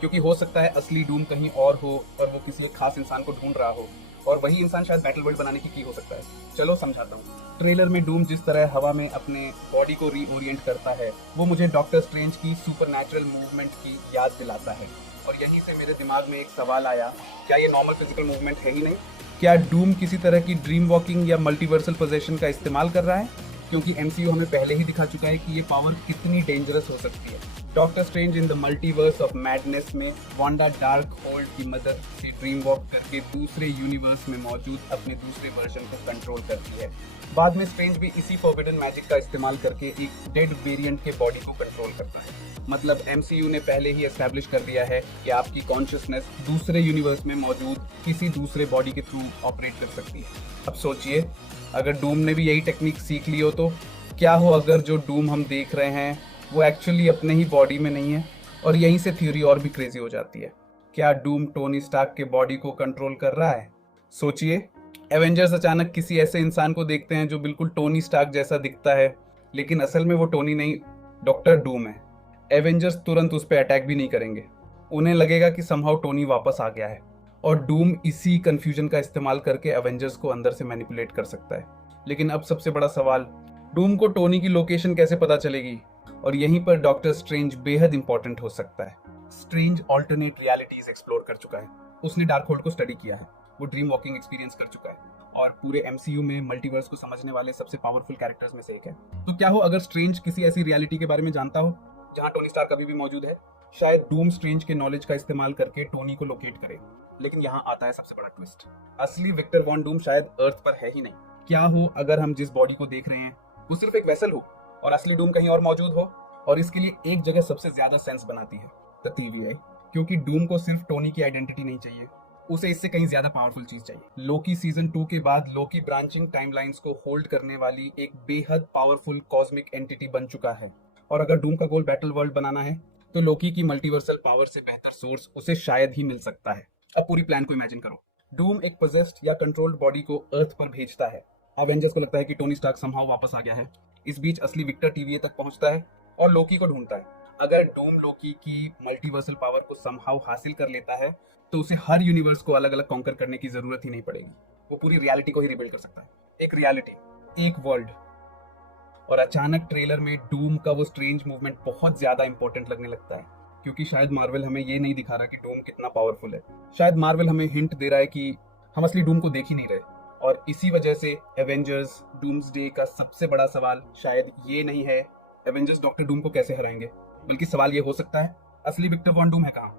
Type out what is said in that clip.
क्योंकि हो सकता है असली डूम कहीं और हो और वो किसी एक खास इंसान को ढूंढ रहा हो, और वही इंसान शायद बैटल वर्ल्ड बनाने की हो सकता है। चलो समझाता हूँ। ट्रेलर में डूम जिस तरह हवा में अपने बॉडी को रीओरिएंट करता है, वो मुझे डॉक्टर स्ट्रेंज की सुपरनैचुरल मूवमेंट की याद दिलाता है। और यहीं से मेरे दिमाग में एक सवाल आया, क्या ये नॉर्मल फिजिकल मूवमेंट है ही नहीं? क्या डूम किसी तरह की ड्रीम वॉकिंग या मल्टीवर्सल पोजेशन का इस्तेमाल कर रहा है? क्योंकि एमसीयू हमें पहले ही दिखा चुका है कि ये पावर कितनी डेंजरस हो सकती है। Doctor strange in the multiverse of madness में वांडा डार्क होल्ड की मदद से ड्रीम वॉक करके दूसरे यूनिवर्स में मौजूद अपने दूसरे वर्जन को कंट्रोल करती है। बाद में स्ट्रेंज भी इसी फॉरबिडन मैजिक का इस्तेमाल करके एक डेड वेरिएंट के बॉडी को कंट्रोल करता है। मतलब एमसीयू ने पहले ही एस्टैब्लिश कर दिया है कि आपकी कॉन्शियसनेस दूसरे यूनिवर्स में मौजूद किसी दूसरे बॉडी के थ्रू ऑपरेट कर सकती है। अब सोचिए, अगर डूम ने भी यही टेक्निक सीख ली हो तो क्या हो अगर जो डूम हम देख रहे हैं वो एक्चुअली अपने ही बॉडी में नहीं है? और यहीं से थ्योरी और भी क्रेजी हो जाती है। क्या डूम टोनी स्टार्क के बॉडी को कंट्रोल कर रहा है? सोचिए, एवेंजर्स अचानक किसी ऐसे इंसान को देखते हैं जो बिल्कुल टोनी स्टार्क जैसा दिखता है, लेकिन असल में वो टोनी नहीं, डॉक्टर डूम है। एवेंजर्स तुरंत उस पर अटैक भी नहीं करेंगे। उन्हें लगेगा कि समहाउ टोनी वापस आ गया है, और डूम इसी कंफ्यूजन का इस्तेमाल करके एवेंजर्स को अंदर से मैनिपुलेट कर सकता है। लेकिन अब सबसे बड़ा सवाल, डूम को टोनी की लोकेशन कैसे पता चलेगी? और यहीं पर डॉक्टर स्ट्रेंज बेहद इंपॉर्टेंट हो सकता है। स्ट्रेंज ऑल्टरनेट रियलिटीज एक्सप्लोर कर चुका है, उसने डार्क होल्ड को स्टडी किया है, वो ड्रीम वॉकिंग एक्सपीरियंस कर चुका है, और पूरे एमसीयू में मल्टीवर्स को समझने वाले सबसे पावरफुल कैरेक्टर्स में से एक है। तो क्या हो अगर स्ट्रेंज किसी ऐसी रियलिटी के बारे में जानता हो जहां टोनी स्टार्क अभी भी मौजूद है? शायद डूम स्ट्रेंज के नॉलेज का इस्तेमाल करके टोनी को लोकेट करे। लेकिन यहाँ आता है सबसे बड़ा ट्विस्ट, असली विक्टर वॉन डूम शायद अर्थ पर है ही नहीं। क्या हो अगर हम जिस बॉडी को देख रहे हैं वो सिर्फ एक वेसल हो और असली डूम कहीं और मौजूद हो? और इसके लिए एक जगह सबसे ज्यादा सेंस बनाती है, द TVA। क्योंकि डूम को सिर्फ टोनी की आइडेंटिटी नहीं चाहिए, उसे इससे कहीं ज्यादा पावरफुल चीज चाहिए। लोकी सीजन 2 के बाद लोकी ब्रांचिंग टाइमलाइंस को होल्ड करने वाली एक बेहद पावरफुल कॉस्मिक एंटिटी बन चुका है। और अगर डूम का गोल बैटल वर्ल्ड बनाना है तो लोकी की मल्टीवर्सल पावर से बेहतर सोर्स उसे शायद ही मिल सकता है। अब पूरी प्लान को इमेजिन करो। डूम एक पोजेस्ड या कंट्रोल्ड बॉडी को अर्थ पर भेजता है। एवेंजर्स को लगता है कि टोनी स्टार्क समहाउ वापस आ गया है। इस बीच असली विक्टर TVA तक पहुंचता है और लोकी को ढूंढता है। अगर डूम लोकी की मल्टीवर्सल पावर को समहाउ हासिल कर लेता है तो उसे हर यूनिवर्स को अलग अलग कॉन्कर करने की जरूरत ही नहीं पड़ेगी। वो पूरी रियलिटी को ही रिबिल्ड कर सकता है। एक रियलिटी, एक वर्ल्ड। और अचानक ट्रेलर में डूम का वो स्ट्रेंज मूवमेंट बहुत ज्यादा इंपॉर्टेंट लगने लगता है, क्योंकि शायद मार्वल हमें ये नहीं दिखा रहा कि डूम कितना पावरफुल है। शायद मार्वल हमें हिंट दे रहा है कि हम असली डूम को देख ही नहीं रहे। और इसी वजह से एवेंजर्स डूम्सडे का सबसे बड़ा सवाल शायद ये नहीं है एवेंजर्स डॉक्टर डूम को कैसे हराएंगे, बल्कि सवाल ये हो सकता है असली विक्टर वॉन डूम है कहाँ?